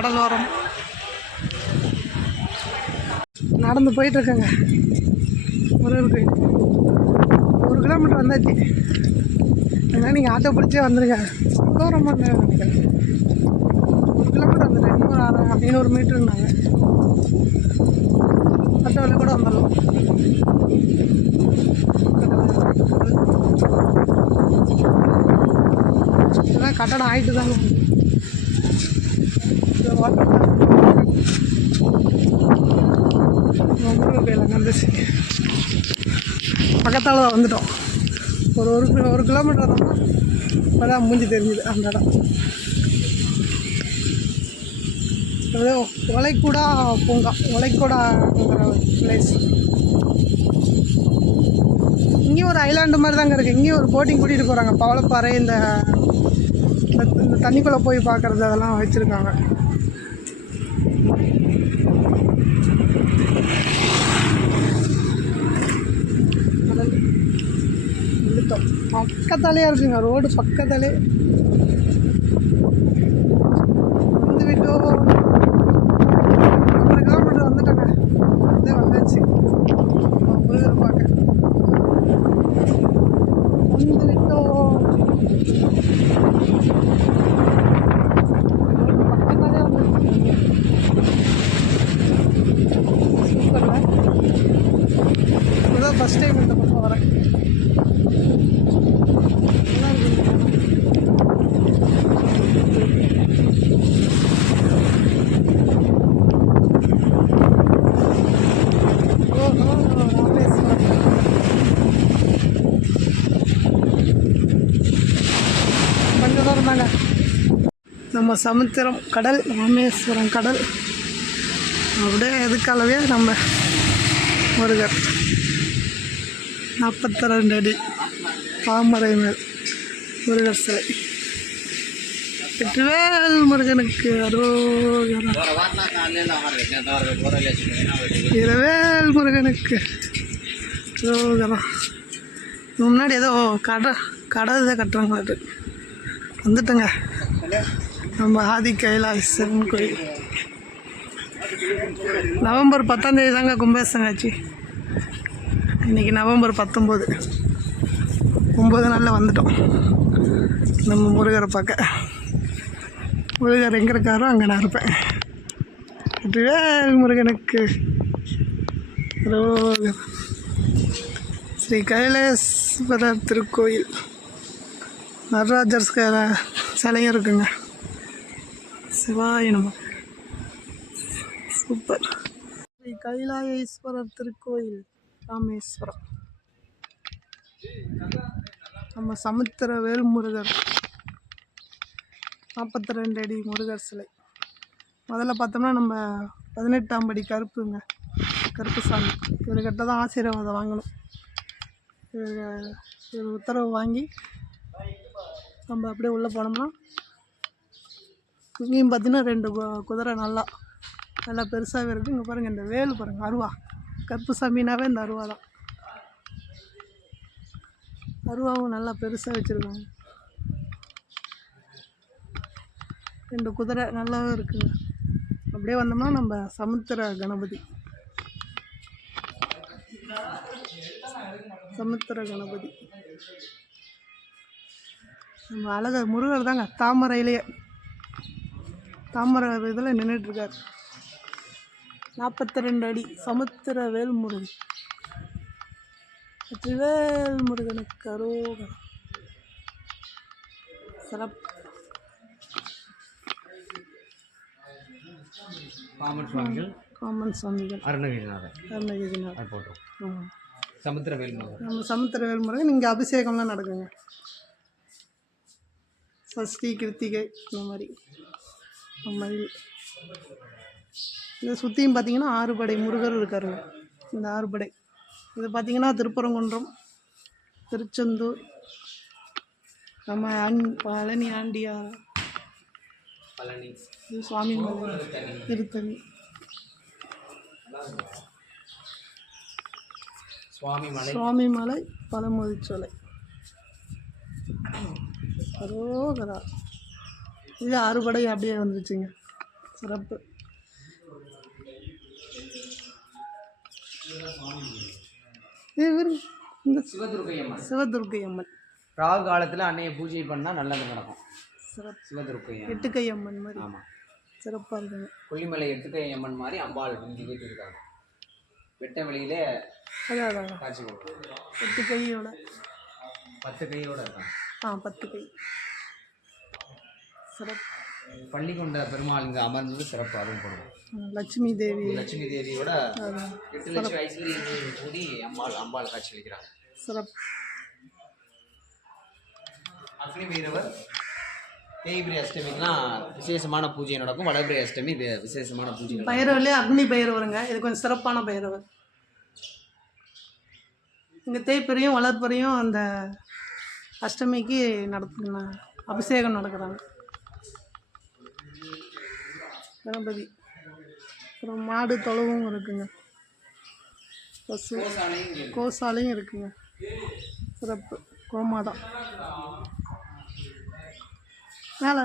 கடலோரம். நடந்து போயிட்டுருக்கேங்க. முருகர் கோயில் ஒரு கிலோமீட்டர் வந்தாச்சு. அதனால் நீங்கள் ஆட்டோ பிடிச்சே வந்துடுங்க ரொம்ப ரொம்ப நேரம் நினைக்கிறேன் ஒரு கிலோமீட்டர் வந்துட்டேன். இன்னும் ஒரு ஐநூறு மீட்டருனாங்க. ஆட்டோவில் கூட வந்துடலாம். இதெல்லாம் கட்டடம் ஆகிட்டு தாங்க இந்த வாட்டர் முருகன் கோயில் அங்கே வந்துச்சு பக்கத்தால் தான் வந்துட்டோம். ஒரு ஒரு கிலோ- ஒரு கிலோமீட்டர் வந்தோம்னா அப்போதான் மூஞ்சி தெரிஞ்சுது அந்த இடம். அது ஒலைக்கூடா பூங்கா. ஒலைக்கூடாங்கிற பிளேஸ் இங்கேயும் ஒரு ஐலாண்டு மாதிரி தாங்க இருக்குது இங்கேயும் ஒரு போட்டிங் கூட்டிகிட்டு போகிறாங்க பவளப்பாறை இந்த இந்த தண்ணிக்குள்ளே போய் பார்க்குறது அதெல்லாம் வச்சுருக்காங்க. பக்கத்தாலே இருக்குங்க ரோடு பக்கத்தாலே வந்து விட்டோம் ஒரு கிலோமீட்டர் வந்துட்டோங்க அதே வந்தாச்சு முருகர் பார்க்க வந்து விட்டோம் பக்கத்தாலே வந்துருச்சு சூப்பர்ல இதுதான் ஃபஸ்ட் டைம் இந்த பக்கம் வரேன் நல்லா இருக்குங்க. ஓஹோ, ராமேஸ்வரம். கொஞ்சம் தூரம் தாங்க நம்ம சமுத்திரம் கடல் ராமேஸ்வரம் கடல். அப்படியே எதுக்காலவே நம்ம முருகர். நாற்பத்தி ரெண்டு அடி பாமரை மேல் முருகர் சிலை. வெற்றிவேல் முருகனுக்கு அரோகரம் இரவேல் முருகனுக்கு அரோகரம் முன்னாடி ஏதோ கடை கடை இதை கட்டுறாங்களா வந்துட்டேங்க. நம்ம ஆதி கைலாசன் கோயில். நவம்பர் பத்தாம் தேதி தாங்க கும்பேசங்க ஆச்சு. இன்றைக்கி நவம்பர் பத்தொம்போது. ஒம்பது நாளில் வந்துட்டோம். நம்ம முருகரை பார்க்க. முருகர் எங்கே இருக்காரோ அங்கே நான் இருப்பேன். வெற்றிவேல் முருகனுக்கு. ரோகர். ஸ்ரீ கைலேஸ்வரர் திருக்கோயில். நடராஜர் சிலையும் இருக்குங்க. சிவாய நம. சூப்பர். ஸ்ரீ கைலாயேஸ்வரர் திருக்கோயில் ராமேஸ்வரம். நம்ம சமுத்திர வேல்முருகர். நாற்பத்தி ரெண்டு அடி முருகர் சிலை. முதல்ல பார்த்தோம்னா நம்ம பதினெட்டாம் படி கருப்புங்க. கருப்பு சாமி இவர்கிட்ட தான் ஆசீர்வாதம் வாங்கணும். இவர் இவர் உத்தரவு வாங்கி நம்ம அப்படியே உள்ளே போனோம்னா இங்கேயும் பார்த்தீங்கன்னா ரெண்டு கு- குதிரை நல்லா நல்லா பெருசாகவே இருக்குது இங்கே பாருங்கள் இந்த வேல் பாருங்கள் அருவா. கருப்பு சாமினாவே இந்த அருவா தான். அருவாவும் நல்லா பெருசாக வச்சுருக்காங்க. ரெண்டு குதிரை நல்லாவும் இருக்குங்க. அப்படியே வந்தோம்னா நம்ம சமுத்திர கணபதி. சமுத்திர கணபதி. நம்ம அழகர் முருகர் தாங்க தாமரையிலேயே. தாமரை இதில் நின்றுட்டுருக்கார். நாற்பத்தி ரெண்டு அடி சமுத்திர வேல் முருகன். வெற்றிவேல் முருகனுக்கு அரோகரம் சிறப்பு. பாமன் சுவாமிகள் காமன் சுவாமிகள். அருணகிரிநாதர். அருணகிரிநாத் அது போட்டோம் ஆமாம் சமுத்திர வேல்முருகன் நம்ம சமுத்திர வேல்முருகன் இங்கே அபிஷேகம்லாம் நடக்குங்க. சஷ்டி கிருத்திகை இந்த மாதிரி. மயில் இதை சுற்றியும் பார்த்தீங்கன்னா ஆறுபடை முருகர் இருக்காருங்க இந்த ஆறுபடை. இது பார்த்தீங்கன்னா திருப்பரங்குன்றம் திருச்செந்தூர் நம்ம அன் பழனி ஆண்டியார். இது சுவாமி மலை திருத்தணி. சுவாமி மலை பழமொழி சோலை அரோகரா. இது அறுபடை அப்படியே வந்துருச்சுங்க சிறப்பு. இது இவரு இந்த சிவதுர்கை அம்மன் சிவதுர்க்கை அம்மன் ராகு காலத்தில் அன்னைய பூஜை பண்ணால் நல்லது நடக்கும். சிறப்பு. சிவதுர்கை எட்டுக்கை அம்மன் மாதிரி. ஆமாம் சிறப்பாக இருக்குங்க கொல்லிமலை எட்டுக்கை அம்மன் மாதிரி அம்பாள் இங்கே வீட்டிருக்காங்க வெட்ட வெளியிலே அதான் காட்சி கொடுக்கும் எட்டு கையோட பத்து கையோட இருக்காங்க. ஆ பத்து கை. சிறப்பு. பள்ளிக்கொண்ட பெருமாள் இங்கே அமர்ந்தது சிறப்பு அதுவும் கொடுக்கும் ம், லட்சுமி தேவி. லட்சுமி தேவியோட எட்டு லட்சம் ஐஸ்வர்யம் கூடி அம்பாள் அம்பாள் காட்சி அளிக்கிறாங்க சிறப்பு. அக்னி பைரவர் தேய்பிரி அஷ்டமிக்கெலாம் விசேஷமான பூஜை நடக்கும். வளர்பிரி அஷ்டமி விசேஷமான பூஜை பைரவர்லேயே அக்னி பைரவருங்க. இது கொஞ்சம் சிறப்பான பைரவர். இங்கே தேய்ப்பெரியும் வளர்ப்பறையும் அந்த அஷ்டமிக்கு நடத்து அபிஷேகம் நடக்கிறாங்க. கணபதி. அப்புறம் மாடு தொழுவும் இருக்குங்க. பசு. கோசாலையும் இருக்குங்க. சிறப்பு. கோமாதம் மேலே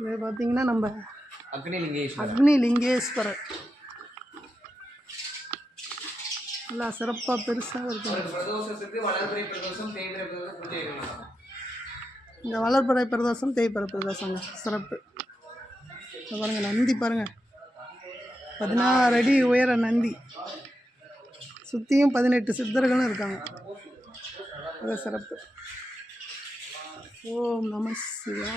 இது பார்த்தீங்கன்னா நம்ம அக்னி லிங்கேஸ்வரர் அக்னி லிங்கேஸ்வரர் நல்லா சிறப்பாக பெருசாக இருக்கும் இந்த வளர்ப்பறை பிரதோஷம் தேய்ப்பறை பிரதோஷங்க. சிறப்பு. பாருங்கள் நந்தி பாருங்கள் பதினாறு அடி உயர நந்தி. சுற்றியும் பதினெட்டு சித்தர்களும் இருக்காங்க. அது சிறப்பு. ஓம் நம சிவா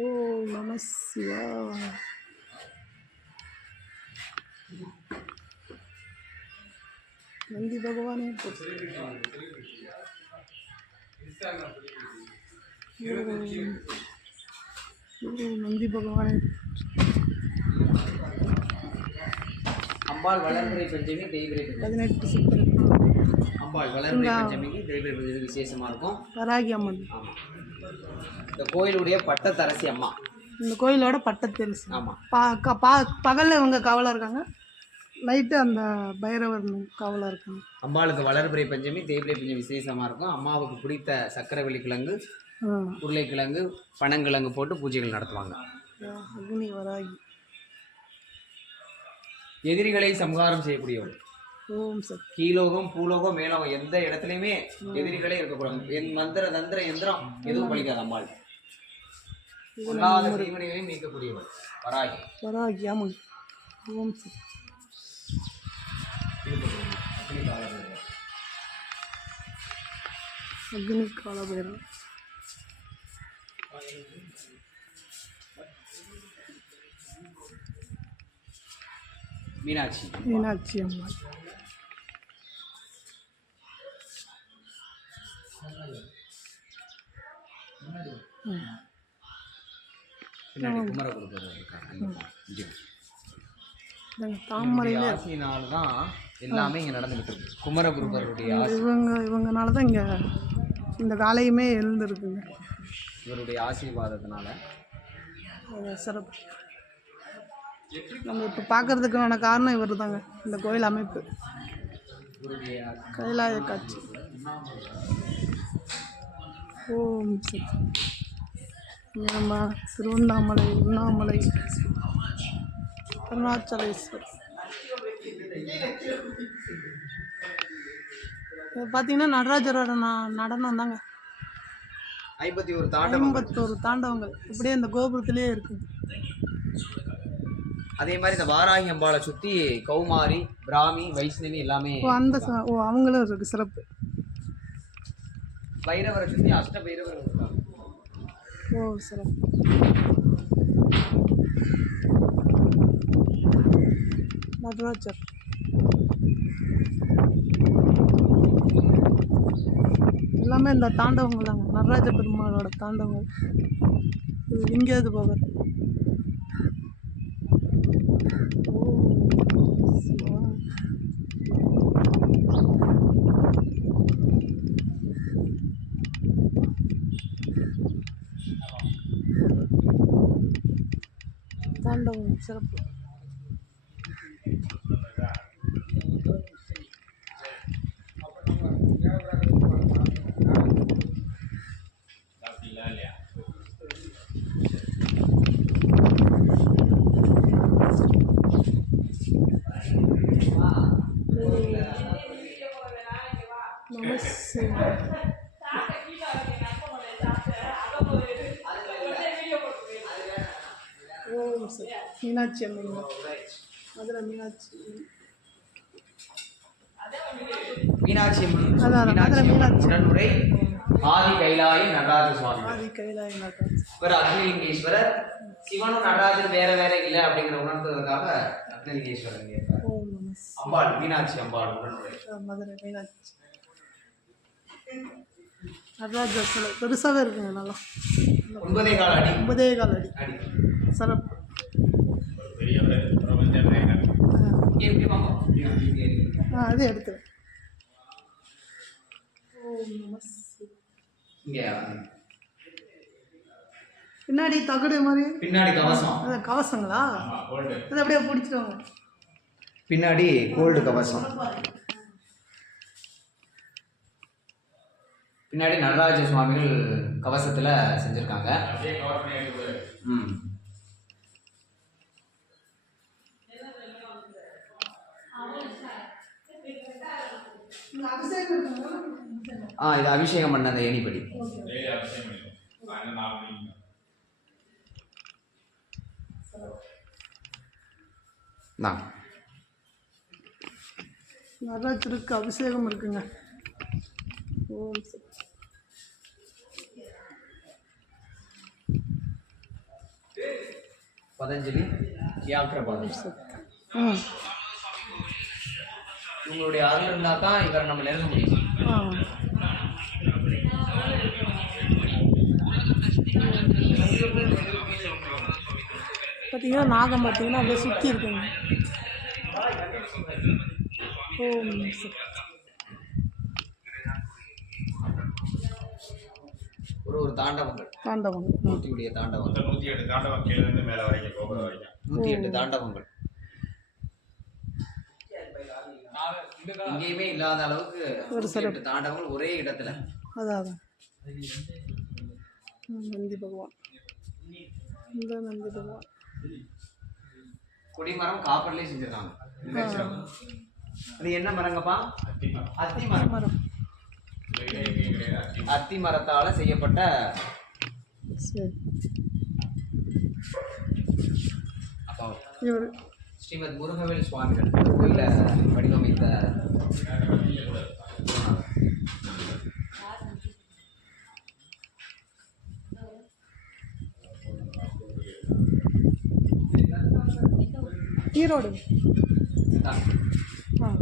ஓம் நம சிவா நந்தி பகவானே. நந்தி பகவானே. அம்பாள் வளர்பிறை பஞ்சமி தேய்பிரை பதினெட்டு சித்தர். அம்பாள் வளர்பிறை பஞ்சமிக்கு தேய்பிரை பஞ்சமி விசேஷமாக இருக்கும். வராகி அம்மன். இந்த கோயிலுடைய பட்டத்தரசி அம்மா. இந்த கோயிலோட பட்டத்தெரிசி. ஆமாம் பா பா பகலில் இவங்க காவலாக இருக்காங்க? நைட்டு அந்த பைரவர் காவலாக இருக்காங்க. அம்பாளுக்கு வளர்பிறை பஞ்சமி தேய்பிரை பஞ்சமி விசேஷமாக இருக்கும். அம்மாவுக்கு பிடித்த சக்கரவள்ளி கிழங்கு உருளைக்கிழங்கு பனங்கிழங்கு போட்டு பூஜைகள் நடத்துவாங்க. அக்னி வராகி. எதிரிகளை சம்ஹாரம் செய்யக்கூடியவள். ஓம் சக்தி. கீழோகம் பூலோகம் மேலோகம் எந்த இடத்துலையுமே எதிரிகளே இருக்கக்கூடாது. என் மந்திர தந்திர எந்திரம் எதுவும் பழிக்காது அம்பாள் பொல்லாத தீவினைகளையும் நீக்கக்கூடியவள். வராகி. வராகி அம்மன் ஓம் சக்தி. போங்க. இங்க. இந்தாங்க, தாமரையில ஆசையினால தான் எல்லாமே இங்க நடந்துகிட்டு இருக்கு. குமரகுருபருடைய இவங்க இவங்கனால தான் இங்கே இந்த காலையுமே எழுந்திருக்குங்க. இவருடைய ஆசீர்வாதத்தினால. சிறப்பு. நம்ம இப்போ பார்க்கறதுக்கான காரணம் இவர் தாங்க இந்த கோயில் அமைப்பு. கைலாய காட்சி. ஓம் நம்ம திருவண்ணாமலை உண்ணாமலை அருணாச்சலேஸ்வர் இது பார்த்தீங்கன்னா நடராஜரோட நடனம் தாங்க ஐம்பத்தி ஒரு தாண்டவம் ஐம்பத்தோரு தாண்டவங்கள். இப்படியே இந்த கோபுரத்திலே இருக்குது அதே மாதிரி இந்த வாராகி அம்பாளை சுத்தி கௌமாரி பிராமி வைஷ்ணவி எல்லாமே அந்த ஓ அவங்களும் இருக்குது சிறப்பு. பைரவரை சுத்தி அஷ்ட பைரவர் ஓ சிறப்பு. நடராஜர். எல்லாமே இந்த தாண்டவங்கள் தாங்க. நடராஜ பெருமாளோட தாண்டவங்கள். இது லிங்கேது போவர் தாண்டவம் சிறப்பு. மீனாட்சி அம்மன் மதுரை மீனாட்சி மீனாட்சி அம்மன் மதுரை மீனாட்சி. உடனுரை ஆதி கைலாய நடராஜ சுவாமி. ஆதி கைலாய நடராஜ். இவர் அக்னிலிங்கேஸ்வரர். சிவனும் நடராஜன் வேற வேற இல்லை அப்படிங்கிற உணர்த்துவதற்காக அக்னிலிங்கேஸ்வரர் அம்பாள் மீனாட்சி அம்பாள் உடனுரை. மதுரை மீனாட்சி. நடராஜ சிலை. பெருசாகவே இருக்குங்க நல்லா ஒன்பதே கால அடி. ஒன்பதே கால் அடி. அடி. சிறப்பு. அது எடுத்து பின்னாடி தகடு மாதிரி. பின்னாடி கவசம். அது கவசங்களா? அது அப்படியே பிடிச்சிருவாங்க. பின்னாடி கோல்டு கவசம். பின்னாடி நடராஜ சுவாமிகள் கவசத்துல செஞ்சிருக்காங்க. ம். ஆ இது அபிஷேகம் பண்ண அந்த ஏணிப்படி தான் நடராஜருக்கு அபிஷேகம் இருக்குங்க. ஓம் சரி பதஞ்சலி வியாக்கிரபாதம். ம் இவங்களுடைய அருள் இருந்தால் தான் இவரை நம்ம நெருங்க முடியும். பார்த்தீங்கன்னா நாகம் பார்த்தீங்கன்னா அப்படியே சுற்றி இருக்குங்க. ஓம் ஒரு ஒரு தாண்டவங்கள். தாண்டவம் ம். மூர்த்தியுடைய தாண்டவங்கள். நூத்தி எட்டு தாண்டவம் கீழே இருந்து மேல வரைக்கும் கோபுரம் வரைக்கும் நூற்றி எட்டு தாண்டவங்கள். எங்கேயுமே இல்லாத அளவுக்கு நூற்றி எட்டு தாண்டவங்கள் ஒரே இடத்துல. அதான் நந்தி பகவான் இந்த நந்தி பகவான் கொடிமரம் காப்பர்லயே செஞ்சிருக்காங்க. அது என்ன மரங்கப்பா? அத்தி மரம். மரம். அத்தி மரத்தால செய்யப்பட்ட ஸ்ரீமத் முருகவேல் சுவாமிகள் கோயில வடிவமைத்த ஈரோடு. ஆ.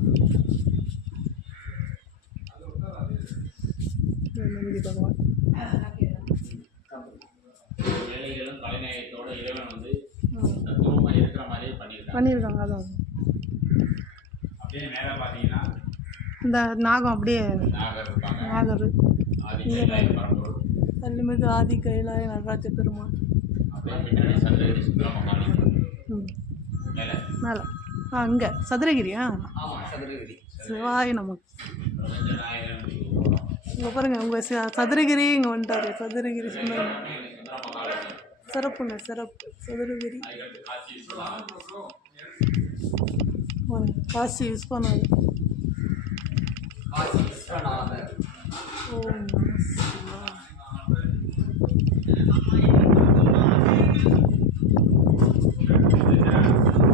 நந்தி பகவான் ஏழைகளும் கலைநயத்தோட இறைவன் வந்து ஆ. தத்துவமா இருக்கிற மாதிரியே பண்ணியிருக்காங்க. பண்ணியிருக்காங்க அதான். அப்படியே இந்த நாகம் அப்படியே நாகர் நாகர். ஆதி கைலாய நடராஜ பெருமாள். ம். மேல. ஆ இங்கே. சதுரகிரியா? சிவாய நமக்கு இங்கே பாருங்க உங்கள் சதுரகிரி இங்கே வந்துட்டாரு. சதுரகிரி சுந்தரமகாளி சிறப்புங்க சிறப்பு. சதுரகிரி. காசி விஸ்வநாதர். காசி விஸ்வநாதர் ஓம் நம சிவாய. ஓம் நந்தி பகவானே யாரு நந்தி பகவானே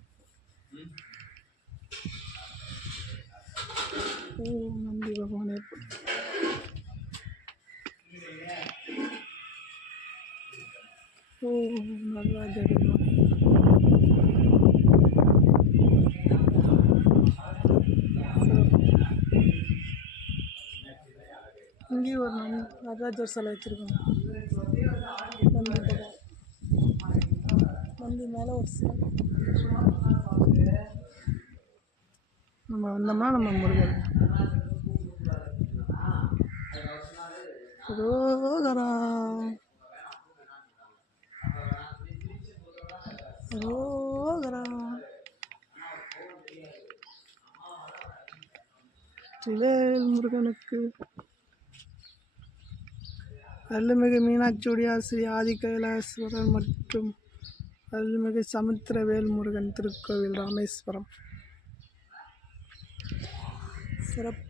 ஓம் நந்தி பகவானே ஓம் நடராஜ பெருமானே சிறப்பு. இங்கேயும் ஒரு நன் நடராஜர் சிலை வச்சுருக்காங்க நந்தி பகவான் நந்தி மேலே ஒரு சிலை நம்ம வந்தோம்னா நம்ம முருகர் ரோகரா ரோகரா திவேல் முருகனுக்கு. அருள்மிகு மீனாட்சியுடைய ஸ்ரீ ஆதி கைலாசவரர் மற்றும் அருள்மிகு சமுத்திரவேல் முருகன் திருக்கோவில் ராமேஸ்வரம். சிறப்பு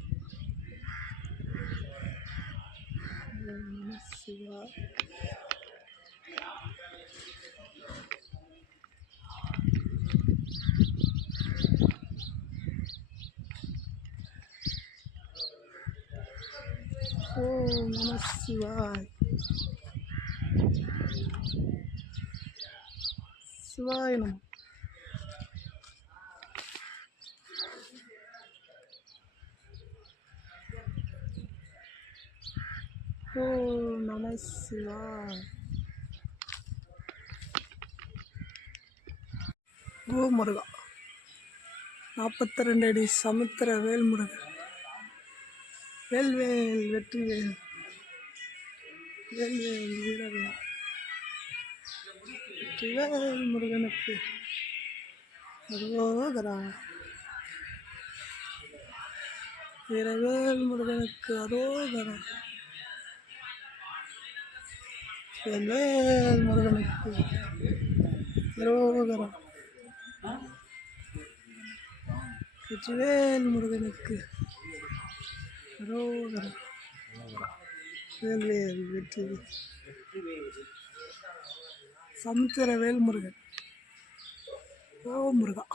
ஓம் நம சிவாய். ஓம் நம சிவாய் சிவாய Oh, ஓ நம சிவா oh, ஓ முருகா நாற்பத்தி ரெண்டு அடி சமுத்திர வேல் முருகன். வேல்வேல் வெற்றி வேல். வேல்வேல் வீரவேல் வெற்றிவேல் முருகனுக்கு. அரோகரா வீரவேல் முருகனுக்கு அரோகரா. வேல்வேல் முருகனுக்கு. அரோகரா வெற்றிவேல் முருகனுக்கு. அரோகரா வேல்வேல் வெற்றி. சமுத்திரவேல் முருகன். ஓ முருகா.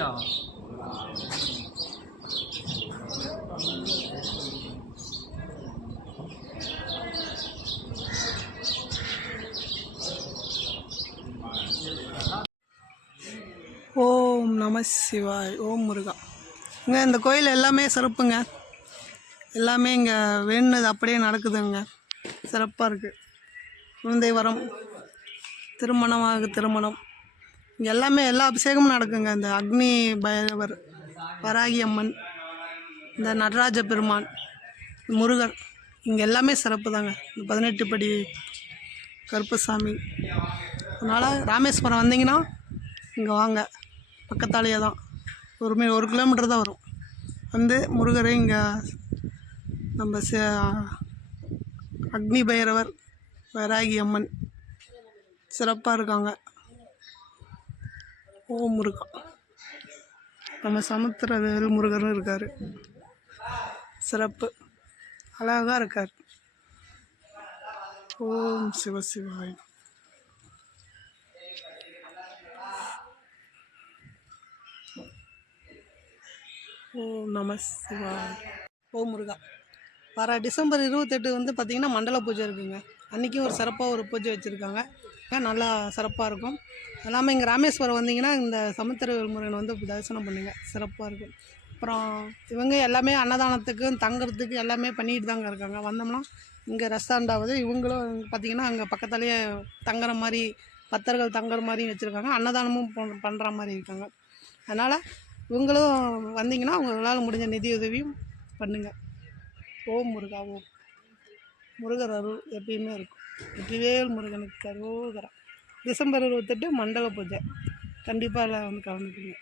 குரு ஓம் நம சிவாய். ஓம் முருகா. இங்கே இந்த கோயில் எல்லாமே சிறப்புங்க. எல்லாமே இங்கே வேணுனது அப்படியே நடக்குதுங்க. சிறப்பாக இருக்குது குழந்தை வரம். திருமணமாக திருமணம். எல்லாமே எல்லா அபிஷேகமும் நடக்குங்க. இந்த அக்னி பைரவர் வராகி அம்மன் இந்த நடராஜ பெருமான் முருகர் இங்கே எல்லாமே சிறப்பு தாங்க இந்த பதினெட்டு படி கருப்பசாமி. அதனால் ராமேஸ்வரம் வந்தீங்கன்னா இங்கே வாங்க. பக்கத்தாலேயே தான். ஒரு மீ ஒரு கிலோமீட்டர் தான் வரும். வந்து முருகரை இங்கே நம்ம சே அக்னி பைரவர் வராகி அம்மன் சிறப்பாக இருக்காங்க. ஓ முருகா. நம்ம சமுத்திர வேல் முருகரும் இருக்கார். சிறப்பு. அழகாக இருக்கார். ஓம் சிவசிவாய் ஓம் நம சிவாய். ஓம் முருகா. வர டிசம்பர் இருபத்தெட்டு வந்து பார்த்திங்கன்னா மண்டல பூஜை இருக்குங்க. அன்றைக்கும் ஒரு சிறப்பாக ஒரு பூஜை வச்சுருக்காங்க. நல்லா சிறப்பாக இருக்கும். எல்லாமே இங்கே ராமேஸ்வரம் வந்தீங்கன்னா இந்த சமுத்திரவேல் முருகன் வந்து தரிசனம் பண்ணுங்க. சிறப்பாக இருக்கும். அப்புறம் இவங்க எல்லாமே அன்னதானத்துக்கு தங்குறதுக்கு எல்லாமே பண்ணிட்டு தாங்க இருக்காங்க. வந்தோம்னா இங்கே ரெஸ்டாரண்ட் ஆகுது இவங்களும் பார்த்திங்கன்னா அங்கே பக்கத்துலேயே தங்குற மாதிரி பக்தர்கள் தங்குற மாதிரியும் வச்சுருக்காங்க. அன்னதானமும் பண்ணுற மாதிரி இருக்காங்க. அதனால் இவங்களும் வந்தீங்கன்னா உங்களால் முடிஞ்ச நிதி உதவியும் பண்ணுங்கள் ஓம் முருகா ஓம். முருகர் அருள் எப்பயுமே இருக்கும். வெற்றிவேல் முருகனுக்கு கரோகரம் டிசம்பர் இருபத்தெட்டு மண்டல பூஜை. கண்டிப்பாக எல்லாம் வந்து கலந்துக்குங்க.